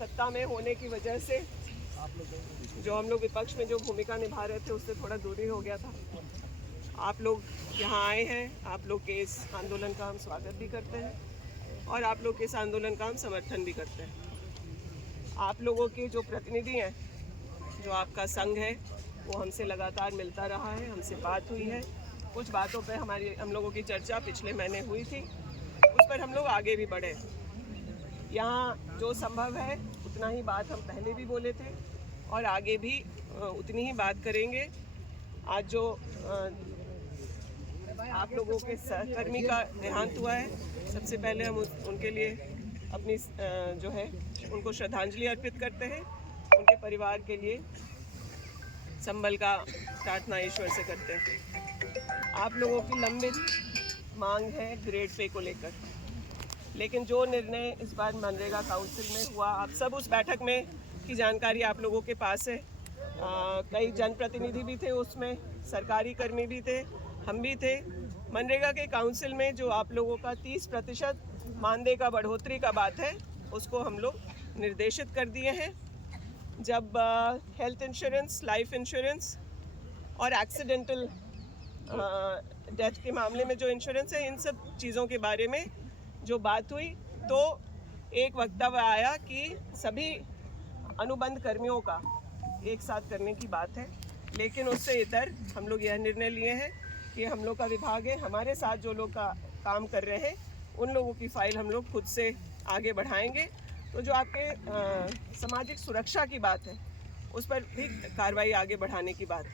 सत्ता में होने की वजह से जो हम लोग विपक्ष में जो भूमिका निभा रहे थे उससे थोड़ा दूरी हो गया था। आप लोग यहाँ आए हैं, आप लोग के इस आंदोलन का हम स्वागत भी करते हैं और आप लोग के इस आंदोलन का हम समर्थन भी करते हैं। आप लोगों के जो प्रतिनिधि हैं, जो आपका संघ है, वो हमसे लगातार मिलता रहा है, हमसे बात हुई है। कुछ बातों पे हम लोगों की चर्चा पिछले महीने हुई थी, उस पर हम लोग आगे भी बढ़े। यहाँ जो संभव है उतना ही बात हम पहले भी बोले थे और आगे भी उतनी ही बात करेंगे। आज जो आप लोगों के सहकर्मी का देहांत हुआ है, सबसे पहले हम उनके लिए अपनी जो है उनको श्रद्धांजलि अर्पित करते हैं। उनके परिवार के लिए संबल का प्रार्थना ईश्वर से करते हैं। आप लोगों की लंबित मांग है ग्रेड पे को लेकर, लेकिन जो निर्णय इस बार मनरेगा काउंसिल में हुआ, आप सब उस बैठक में की जानकारी आप लोगों के पास है। कई जनप्रतिनिधि भी थे उसमें, सरकारी कर्मी भी थे, हम भी थे। मनरेगा के काउंसिल में जो आप लोगों का 30% मानदेय का बढ़ोतरी का बात है, उसको हम लोग निर्देशित कर दिए हैं। जब हेल्थ इंश्योरेंस, लाइफ इंश्योरेंस और एक्सीडेंटल डेथ के मामले में जो इंश्योरेंस है, इन सब चीज़ों के बारे में जो बात हुई, तो एक वक्तव्य आया कि सभी अनुबंध कर्मियों का एक साथ करने की बात है। लेकिन उससे इतर हम लोग यह निर्णय लिए हैं कि हम लोग का विभाग है, हमारे साथ जो लोग का काम कर रहे हैं, उन लोगों की फाइल हम लोग खुद से आगे बढ़ाएंगे। तो जो आपके सामाजिक सुरक्षा की बात है, उस पर भी कार्रवाई आगे बढ़ाने की बात।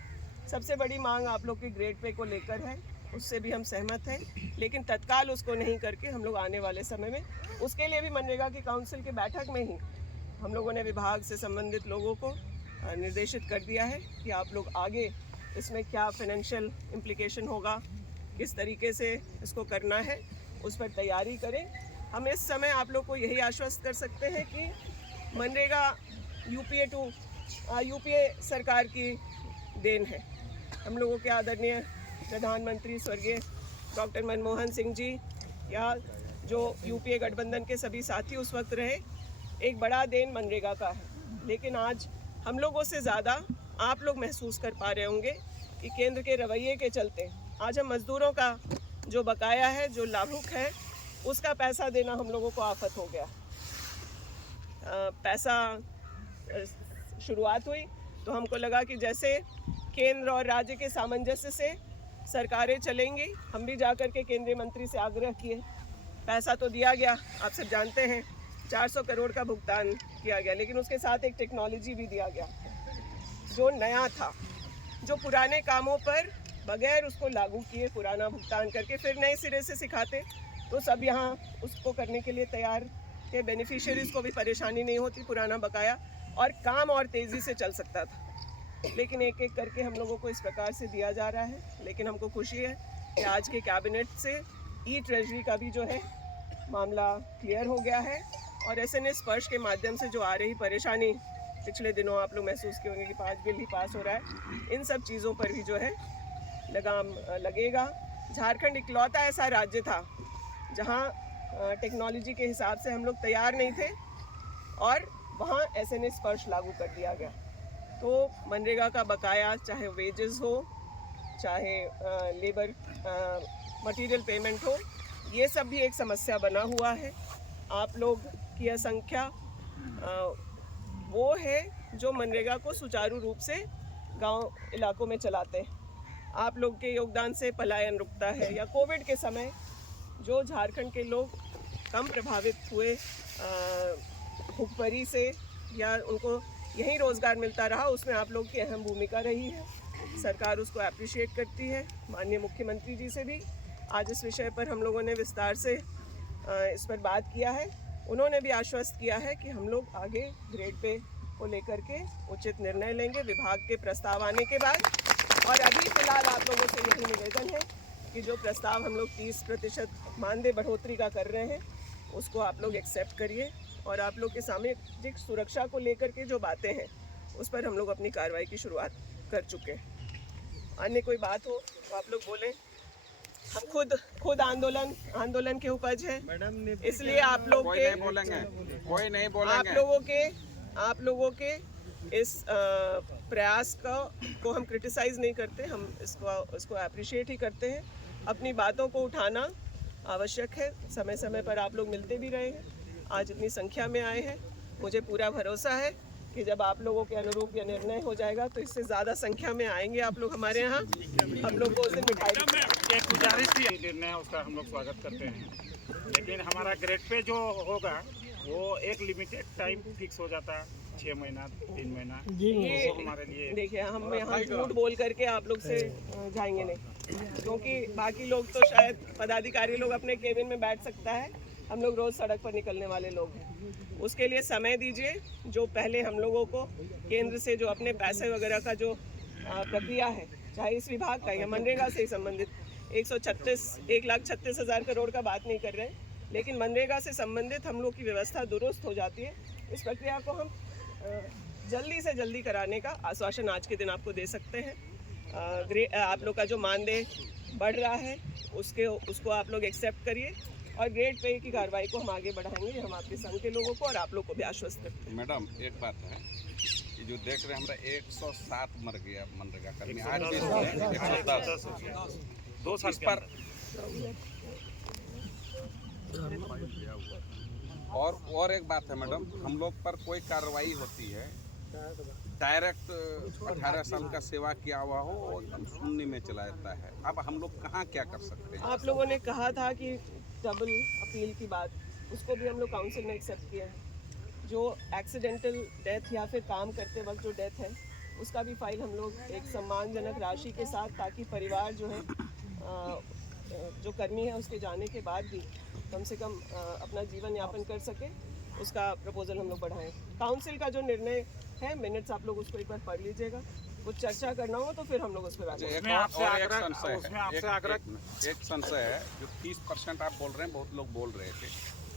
सबसे बड़ी मांग आप लोग के ग्रेड पे को लेकर है, उससे भी हम सहमत हैं, लेकिन तत्काल उसको नहीं करके हम लोग आने वाले समय में उसके लिए भी मनरेगा की काउंसिल की बैठक में ही हम लोगों ने विभाग से संबंधित लोगों को निर्देशित कर दिया है कि आप लोग आगे इसमें क्या फाइनेंशियल इम्प्लीकेशन होगा, किस तरीके से इसको करना है, उस पर तैयारी करें। हम इस समय आप लोग को यही आश्वस्त कर सकते हैं कि मनरेगा यूपीए सरकार की देन है। हम लोगों के आदरणीय प्रधानमंत्री स्वर्गीय डॉक्टर मनमोहन सिंह जी या जो यूपीए गठबंधन के सभी साथी उस वक्त रहे, एक बड़ा देन मनरेगा का है। लेकिन आज हम लोगों से ज़्यादा आप लोग महसूस कर पा रहे होंगे कि केंद्र के रवैये के चलते आज हम मज़दूरों का जो बकाया है, जो लाभुक है, उसका पैसा देना हम लोगों को आफत हो गया। पैसा शुरुआत हुई तो हमको लगा कि जैसे केंद्र और राज्य के सामंजस्य से सरकारें चलेंगी, हम भी जाकर के केंद्रीय मंत्री से आग्रह किए। पैसा तो दिया गया, आप सब जानते हैं 400 करोड़ का भुगतान किया गया, लेकिन उसके साथ एक टेक्नोलॉजी भी दिया गया जो नया था, जो पुराने कामों पर बगैर उसको लागू किए पुराना भुगतान करके फिर नए सिरे से सिखाते तो सब यहाँ उसको करने के लिए तैयार थे। बेनिफिशियरीज को भी परेशानी नहीं होती, पुराना बकाया और काम और तेज़ी से चल सकता था। लेकिन एक एक करके हम लोगों को इस प्रकार से दिया जा रहा है। लेकिन हमको खुशी है कि आज के कैबिनेट से ई ट्रेजरी का भी जो है मामला क्लियर हो गया है और एसएनएस स्पर्श के माध्यम से जो आ रही परेशानी पिछले दिनों आप लोग महसूस किए होंगे कि 5 बिल ही पास हो रहा है, इन सब चीज़ों पर भी जो है लगाम लगेगा। झारखंड इकलौता ऐसा राज्य था जहाँ टेक्नोलॉजी के हिसाब से हम लोग तैयार नहीं थे और वहाँ एसएनएस स्पर्श लागू कर दिया गया। तो मनरेगा का बकाया, चाहे वेजेस हो, चाहे लेबर मटेरियल पेमेंट हो, ये सब भी एक समस्या बना हुआ है। आप लोग की यह संख्या वो है जो मनरेगा को सुचारू रूप से गांव इलाकों में चलाते हैं। आप लोग के योगदान से पलायन रुकता है, या कोविड के समय जो झारखंड के लोग कम प्रभावित हुए भुखमरी से या उनको यही रोज़गार मिलता रहा, उसमें आप लोग की अहम भूमिका रही है। सरकार उसको अप्रिशिएट करती है। माननीय मुख्यमंत्री जी से भी आज इस विषय पर हम लोगों ने विस्तार से इस पर बात किया है। उन्होंने भी आश्वस्त किया है कि हम लोग आगे ग्रेड पे को लेकर के उचित निर्णय लेंगे विभाग के प्रस्ताव आने के बाद। और अभी फ़िलहाल आप लोगों से यही निवेदन है कि जो प्रस्ताव हम लोग 30% मानदेय बढ़ोतरी का कर रहे हैं, उसको आप लोग एक्सेप्ट करिए और आप लोग के सामाजिक सुरक्षा को लेकर के जो बातें हैं, उस पर हम लोग अपनी कार्रवाई की शुरुआत कर चुके हैं। अन्य कोई बात हो तो आप लोग बोलें। हम खुद आंदोलन के उपज है, इसलिए आप लोग कोई के नहीं बोलेंगे, कोई नहीं बोलेंगे। आप लोगों के इस प्रयास को हम क्रिटिसाइज नहीं करते, हम इसको अप्रिशिएट ही करते हैं। अपनी बातों को उठाना आवश्यक है, समय समय पर आप लोग मिलते भी रहे हैं, आज इतनी संख्या में आए हैं। मुझे पूरा भरोसा है कि जब आप लोगों के अनुरूप यह निर्णय हो जाएगा तो इससे ज़्यादा संख्या में आएंगे आप लोग हमारे यहाँ। हम लोग को उस दिन मिठाई एक गुजारिश थी, निर्णय उसका हम लोग स्वागत करते हैं, लेकिन हमारा ग्रेड पे जो होगा वो एक लिमिटेड टाइम फिक्स हो जाता है, 6 महीना 3 महीना। ये वो हमारे लिए देखिए, हम यहाँ झूठ बोल करके आप लोग से जाएंगे नहीं, क्योंकि बाकी लोग तो शायद पदाधिकारी लोग अपने केबिन में बैठ सकता है, हम लोग रोज़ सड़क पर निकलने वाले लोग हैं। उसके लिए समय दीजिए। जो पहले हम लोगों को केंद्र से जो अपने पैसे वगैरह का जो प्रक्रिया है, चाहे इस विभाग का या मनरेगा से संबंधित 1,36,00,000 करोड़ का बात नहीं कर रहे हैं, लेकिन मनरेगा से संबंधित हम लोग की व्यवस्था दुरुस्त हो जाती है। इस प्रक्रिया को हम जल्दी से जल्दी कराने का आश्वासन आज के दिन आपको दे सकते हैं। आप लोग का जो मानदेय बढ़ रहा है उसको आप लोग एक्सेप्ट करिए, और ग्रेड पे की कार्रवाई को हम आगे बढ़ाएंगे। हम आपके संघ के लोगों को और आप लोग को भी आश्वस्त करते हैं। मैडम एक बात है कि जो देख रहे हैं, हमरा 107 मर गया मनरेगा कर्मी, आज भी 110 हो गया 2 साल इस पर। और एक बात है मैडम, हम लोग पर कोई कार्रवाई होती है, डायरेक्ट 18 साल का सेवा किया हुआ हो वो एकदम शून्य में चला जाता है। अब हम लोग कहाँ क्या कर सकते हैं? आप लोगों ने कहा था कि डबल अपील की बात, उसको भी हम लोग काउंसिल में एक्सेप्ट किया है। जो एक्सीडेंटल डेथ या फिर काम करते वक्त जो डेथ है, उसका भी फाइल हम लोग एक सम्मानजनक राशि के साथ, ताकि परिवार जो है जो कर्मी है उसके जाने के बाद भी कम से कम अपना जीवन यापन कर सके, उसका प्रपोजल हम लोग बढ़ाएं। काउंसिल का जो निर्णय है, मिनट्स आप लोग उसको एक बार पढ़ लीजिएगा, वो चर्चा करना हो तो फिर हम लोग उस पर बात करेंगे। एक संशय है, जो 30% आप बोल रहे हैं, बहुत लोग बोल रहे थे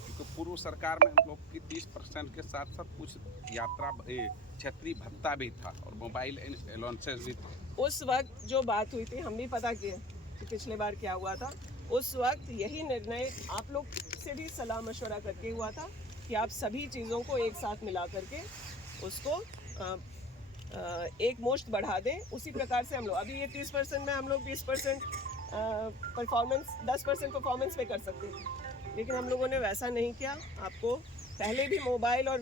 कि पूर्व सरकार में हम लोग की 30% के साथ साथ कुछ यात्रा क्षेत्रीय भत्ता भी था और मोबाइल अलाउंसेस भी थे। उस वक्त जो बात हुई थी, हम भी पता किए कि पिछले बार क्या हुआ था। उस वक्त यही निर्णय आप लोग से भी सलाह मशवरा करके हुआ था कि आप सभी चीज़ों को एक साथ मिला करके उसको एक मुश्त बढ़ा दें। उसी प्रकार से हम लोग अभी ये 30% में हम लोग 20% परफॉर्मेंस 10% परफॉर्मेंस पे कर सकते हैं, लेकिन हम लोगों ने वैसा नहीं किया। आपको पहले भी मोबाइल और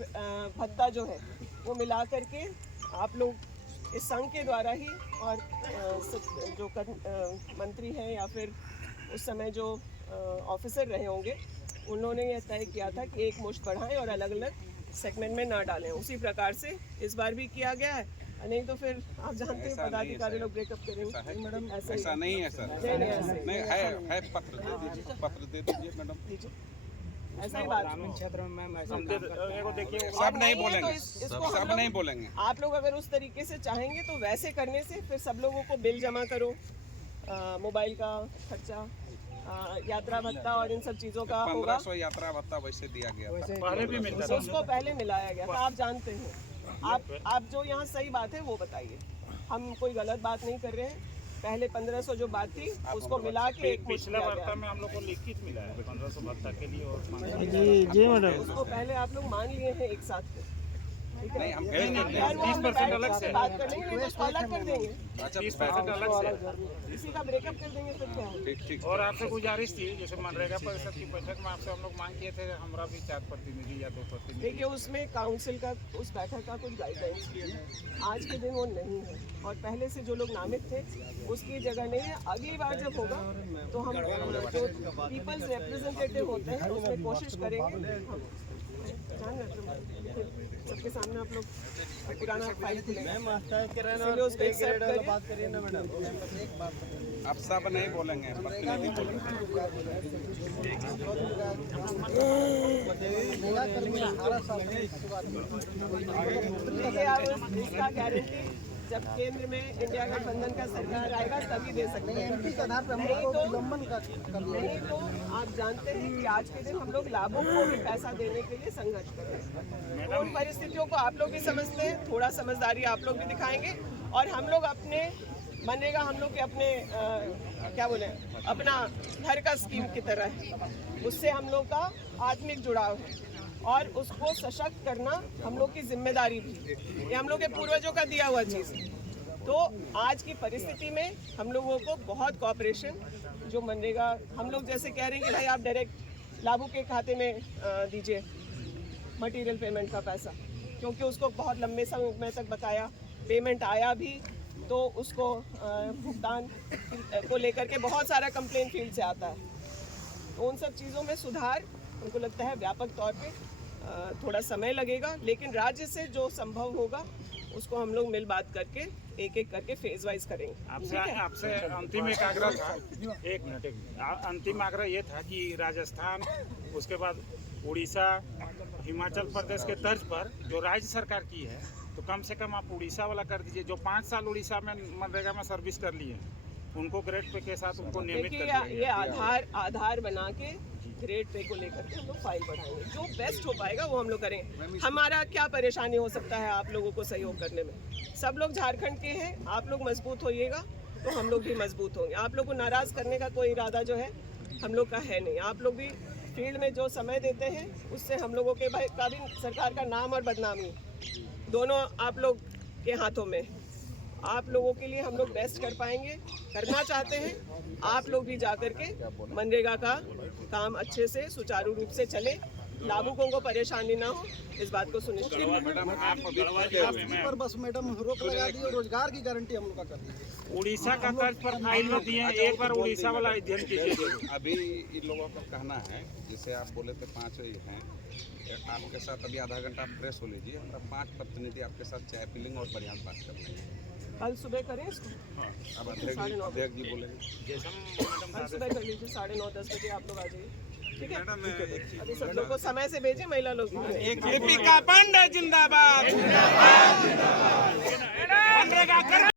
भत्ता जो है वो मिला करके आप लोग इस संघ के द्वारा ही, और जो मंत्री हैं या फिर उस समय जो ऑफिसर रहे होंगे, उन्होंने यह तय किया था कि एक मुश्त बढ़ाएं और अलग अलग सेगमेंट में ना डालें। उसी प्रकार से इस बार भी किया गया है, नहीं तो फिर आप जानते हैं पदाधिकारी लोग ब्रेकअप करेंगे। मैडम ऐसा नहीं है सर, नहीं है, पत्र दे दीजिए मैडम, ऐसा ही बात सब नहीं बोलेंगे, सब नहीं बोलेंगे। आप लोग अगर उस तरीके से चाहेंगे तो वैसे करने से फिर सब लोगों को बिल जमा करो, मोबाइल का खर्चा, यात्रा भत्ता और इन सब चीज़ों का होगा। 1500 यात्रा भत्ता वैसे दिया गया था, पहले भी मिलता था, उसको पहले मिलाया गया था। आप जानते हैं, आप जो यहाँ सही बात है वो बताइए, हम कोई गलत बात नहीं कर रहे हैं। पहले 1500 जो बात थी उसको मिला के एक पिछला वार्ता में हम लोग को लिखित मिला है 1500 भत्ता के लिए, और जी मैडम उसको पहले आप लोग मान लिए हैं एक साथ। नहीं हम 30% अलग से बात करेंगे, नहीं तो उसको अलग कर देंगे, 30% अलग से, इसी का ब्रेकअप कर देंगे फिर क्या है। ठीक। और आपसे गुजारिश थी, जैसे मनरेगा परिषद की बैठक में आपसे हम लोग मांग किए थे, हमारा भी 4 प्रतिनिधि या 2 प्रतिनिधि। देखिए, उसमें काउंसिल का उस बैठक का कुछ गाइडलाइंस आज के दिन वो नहीं है, और पहले से जो लोग नामित थे उसकी जगह नहीं है। अगली बार जब होगा तो हम जो पीपल्स रिप्रेजेंटेटिव होते हैं उसमें कोशिश करेंगे। सबके सामने आप लोग पुराना फाइल आप सब नहीं बोलेंगे, प्रतिनिधि इसका गारंटी जब केंद्र में इंडिया गठबंधन का सरकार आएगा तभी दे सकते हैं। नहीं तो आप जानते हैं कि आज के दिन हम लोग लाभों को भी पैसा देने के लिए संघर्ष कर रहे हैं। उन परिस्थितियों को आप लोग भी समझते हैं, थोड़ा समझदारी आप लोग भी दिखाएंगे, और हम लोग अपने मनरेगा हम लोग के अपने क्या बोले अपना घर का स्कीम की तरह है। उससे हम लोग का आत्मिक जुड़ाव है और उसको सशक्त करना हम लोग की जिम्मेदारी भी, ये हम लोग के पूर्वजों का दिया हुआ चीज़ है। तो आज की परिस्थिति में हम लोगों को बहुत कॉपरेशन जो मनरेगा हम लोग जैसे कह रहे हैं कि भाई आप डायरेक्ट लाभू के खाते में दीजिए मटेरियल पेमेंट का पैसा, क्योंकि उसको बहुत लंबे समय तक बकाया पेमेंट आया भी तो उसको भुगतान को लेकर के बहुत सारा कंप्लेंट फील्ड से आता है। तो उन सब चीज़ों में सुधार उनको लगता है व्यापक तौर पे थोड़ा समय लगेगा, लेकिन राज्य से जो संभव होगा उसको हम लोग मिल बात करके एक एक करके फेज वाइज करेंगे। आपसे अंतिम एक आग्रह था, एक मिनट अंतिम आग्रह ये था कि राजस्थान, उसके बाद उड़ीसा, हिमाचल प्रदेश के तर्ज पर जो राज्य सरकार की है, तो कम से कम आप उड़ीसा वाला कर दीजिए। जो 5 साल उड़ीसा में मनरेगा में सर्विस कर लिए उनको ग्रेड पे के साथ उनको नियमित कर दिया। ये आधार बना के ग्रेड पे को लेकर के हम लोग फाइल बढ़ाएंगे, जो बेस्ट हो पाएगा वो हम लोग करेंगे। हमारा क्या परेशानी हो सकता है आप लोगों को सहयोग करने में? सब लोग झारखंड के हैं, आप लोग मजबूत होइएगा तो हम लोग भी मजबूत होंगे। आप लोग को नाराज करने का कोई इरादा जो है हम लोग का है नहीं। आप लोग भी फील्ड में जो समय देते हैं उससे हम लोगों के भाई का भी सरकार का नाम और बदनामी दोनों आप लोग के हाथों में। आप लोगों के लिए हम लोग बेस्ट कर पाएंगे, करना चाहते हैं। आप लोग भी जाकर के मनरेगा का काम अच्छे से सुचारू रूप से चले, लाभुकों को परेशानी ना हो, इस बात को सुनिश्चित पर बस मैडम रोक लगा दी और रोजगार की गारंटी हम लोग का कर दी। उड़ीसा का तर्ज पर फाइल में दिए, एक बार उड़ीसा वाला अध्ययन कीजिए। अभी इन लोगों का कहना है, जैसे आप बोले थे 5 हैं, आपके साथ अभी आधा घंटा आप फ्रेश हो लीजिए, हमारा 5 प्रतिनिधि आपके साथ चाय पी लेंगे और बढ़िया बात कर लेंगे। कल सुबह करें इसको। अब अध्यक्ष जी बोलेंगे कल सुबह कर लीजिए 9:30-10 बजे आप लोग आ जाइए, ठीक है? अभी सब लोग को समय से भेजें, महिला लोग भी। दीपिका पांडे जिंदाबाद।